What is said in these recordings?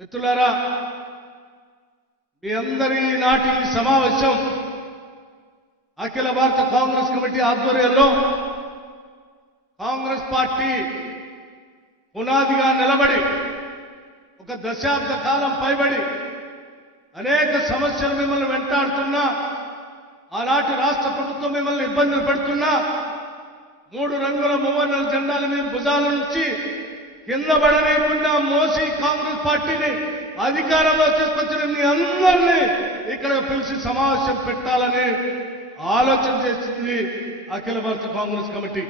మిత్రులారా, మీ అందరి నాటి సమావేశం అఖిల భారత కాంగ్రెస్ కమిటీ ఆధ్వర్యంలో కాంగ్రెస్ పార్టీ పునాదిగా నిలబడి ఒక దశాబ్ద కాలం పైబడి అనేక సమస్యలు మిమ్మల్ని వెంటాడుతున్నా, ఆనాటి రాష్ట్ర ప్రభుత్వం మిమ్మల్ని ఇబ్బందులు పెడుతున్నా, 3 రంగుల మూవర్ణల జెండాలు మీ భుజాల నుంచి కింద పడలేకుండా మోసి కాంగ్రెస్ పార్టీని అధికారంలో తీసుకొచ్చిన మీ అందరినీ ఇక్కడ పిలిచి సమావేశం పెట్టాలని ఆలోచన చేసింది అఖిల భారత కాంగ్రెస్ కమిటీ.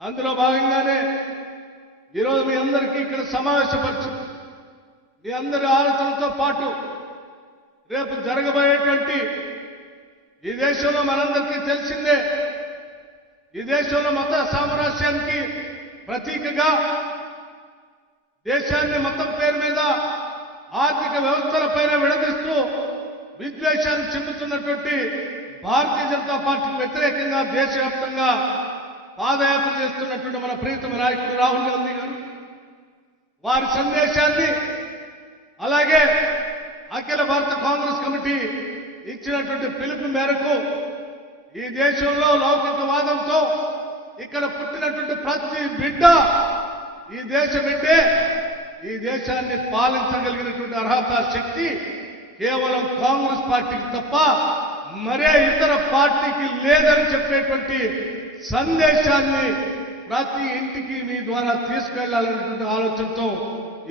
అందులో భాగంగానే ఈరోజు మీ అందరికీ ఇక్కడ సమావేశపరచు, మీ అందరి ఆలోచనలతో పాటు రేపు జరగబోయేటువంటి ఈ దేశంలో మనందరికీ తెలిసిందే, ఈ దేశంలో మత సామరస్యానికి ప్రతీకగా దేశాన్ని మతం పేరు మీద ఆర్థిక వ్యవస్థల పైన విడదీస్తూ విద్వేషాన్ని చెందుతున్నటువంటి భారతీయ జనతా పార్టీకి వ్యతిరేకంగా దేశవ్యాప్తంగా పాదయాత్ర చేస్తున్నటువంటి మన ప్రియతమ నాయకుడు రాహుల్ గాంధీ గారు వారి సందేశాన్ని, అలాగే అఖిల భారత కాంగ్రెస్ కమిటీ ఇచ్చినటువంటి పిలుపు మేరకు ఈ దేశంలో లౌకికవాదంతో ఇక్కడ పుట్టినటువంటి ప్రతి బిడ్డ ఈ దేశ బిడ్డే, ఈ దేశాన్ని పాలించగలిగినటువంటి అర్హత శక్తి కేవలం కాంగ్రెస్ పార్టీకి తప్ప మరే ఇతర పార్టీకి లేదని చెప్పేటువంటి సందేశాన్ని ప్రతి ఇంటికి మీ ద్వారా తీసుకెళ్లాలనేటువంటి ఆలోచనతో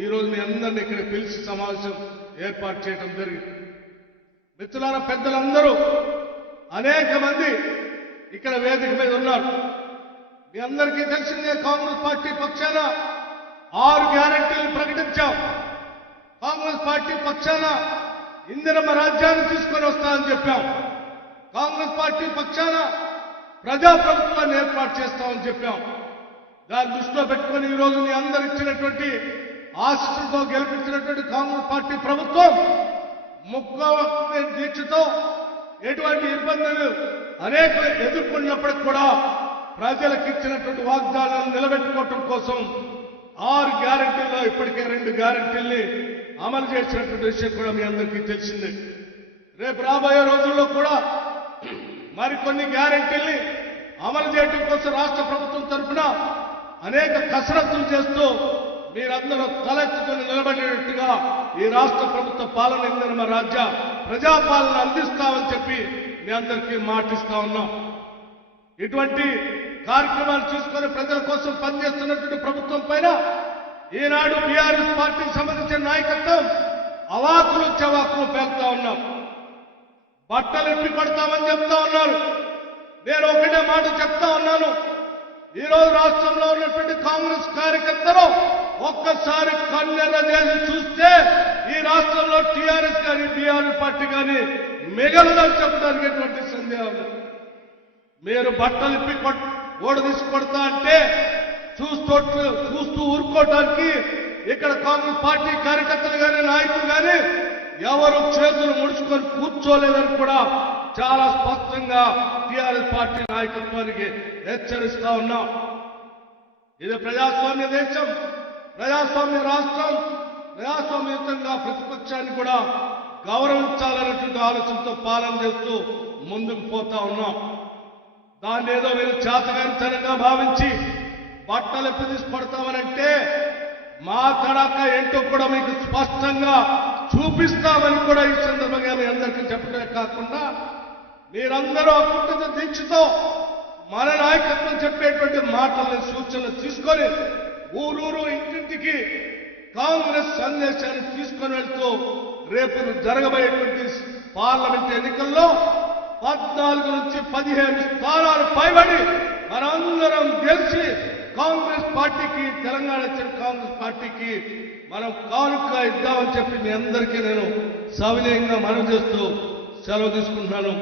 ఈరోజు మీ అందరినీ ఇక్కడ పిలిచి సమావేశం ఏర్పాటు చేయడం జరిగింది. మిత్రులారా, పెద్దలందరూ అనేక మంది ఇక్కడ వేదిక మీద ఉన్నారు. మీ అందరికీ తెలిసిందే, కాంగ్రెస్ పార్టీ పక్షాన 6 గ్యారెంటీలు ప్రకటించాం. కాంగ్రెస్ పార్టీ పక్షాన ఇందిరమ్మ రాజ్యాన్ని తీసుకొని వస్తామని చెప్పాం. కాంగ్రెస్ పార్టీ పక్షాన ప్రజాప్రభుత్వాన్ని ఏర్పాటు చేస్తామని చెప్పాం. దాన్ని దృష్టిలో పెట్టుకుని ఈరోజు మీ అందరు ఇచ్చినటువంటి ఆశీస్సులతో గెలిపించినటువంటి కాంగ్రెస్ పార్టీ ప్రభుత్వం ముఖ్య దీక్షతో ఎటువంటి ఇబ్బందులు అనేక ఎదుర్కొన్నప్పటికి కూడా ప్రజలకు ఇచ్చినటువంటి వాగ్దానాలను నిలబెట్టుకోవటం కోసం 6 గ్యారెంటీల్లో ఇప్పటికే 2 గ్యారెంటీల్ని అమలు చేసినటువంటి విషయం కూడా మీ అందరికీ తెలిసిందే. రేపు రాబోయే రోజుల్లో కూడా మరికొన్ని గ్యారెంటీల్ని అమలు చేయడం కోసం రాష్ట్ర ప్రభుత్వం తరఫున అనేక కసరత్తులు చేస్తూ మీరందరూ తలెత్తుకుని నిలబడేటట్టుగా ఈ రాష్ట్ర ప్రభుత్వ పాలన ఇందిరమ్మ రాజ్య ప్రజాపాలన అందిస్తామని చెప్పి మీ అందరికీ మాటిస్తా ఉన్నాం. ఇటువంటి కార్యక్రమాలు తీసుకొని ప్రజల కోసం పనిచేస్తున్నటువంటి ప్రభుత్వం పైన ఈనాడు బీఆర్ఎస్ పార్టీకి సంబంధించిన నాయకత్వం అవాకులు చవాకులు పేలుతా ఉన్నాం. బట్టలు ఇప్పి కొడతామని చెప్తా ఉన్నారు. నేను ఒకటే మాట చెప్తా ఉన్నాను, ఈరోజు రాష్ట్రంలో ఉన్నటువంటి కాంగ్రెస్ కార్యకర్తలు ఒక్కసారి కన్నెర్ర చేసి చూస్తే ఈ రాష్ట్రంలో టీఆర్ఎస్ కానీ బీఆర్ఎస్ పార్టీ కానీ మిగలదని చెప్పడానికి ఎటువంటి సందేహం. మీరు బట్టలు ఇప్పి ఓడదీసి కొడతా అంటే చూస్తూ ఊరుకోవడానికి ఇక్కడ కాంగ్రెస్ పార్టీ కార్యకర్తలు కానీ నాయకులు కానీ ఎవరు చేతులు ముడుచుకొని కూర్చోలేదని కూడా చాలా స్పష్టంగా టీఆర్ఎస్ పార్టీ నాయకత్వానికి హెచ్చరిస్తా ఉన్నాం. ఇది ప్రజాస్వామ్య దేశం, ప్రజాస్వామ్య రాష్ట్రం, ప్రజాస్వామ్యయుతంగా ప్రతిపక్షాన్ని కూడా గౌరవించాలనేటువంటి ఆలోచనతో పాలన చేస్తూ ముందుకు పోతా ఉన్నాం. దాన్ని ఏదో మీరు చేతగానితనంగా భావించి బట్టలు ఎప్పుడు తీసుకొడతామనంటే మా తడాక ఏంటో కూడా మీకు స్పష్టంగా చూపిస్తామని కూడా ఈ సందర్భంగా మీ అందరికీ చెప్పడమే కాకుండా మీరందరూ అకుంఠిత దీక్షతో మన నాయకత్వం చెప్పేటువంటి మాటలను సూచనలు తీసుకొని ఊరూరు ఇంటింటికి కాంగ్రెస్ సందేశాన్ని తీసుకొని వెళ్తూ రేపు జరగబోయేటువంటి పార్లమెంట్ ఎన్నికల్లో 14 నుంచి 15 స్థానాలు పైబడి మనందరం గెలిచి కాంగ్రెస్ పార్టీకి, తెలంగాణ ఇచ్చిన కాంగ్రెస్ పార్టీకి మనం కానుక ఇద్దామని చెప్పి మీ అందరికీ నేను సవినయంగా మనవి చేస్తూ సెలవు తీసుకుంటున్నాను.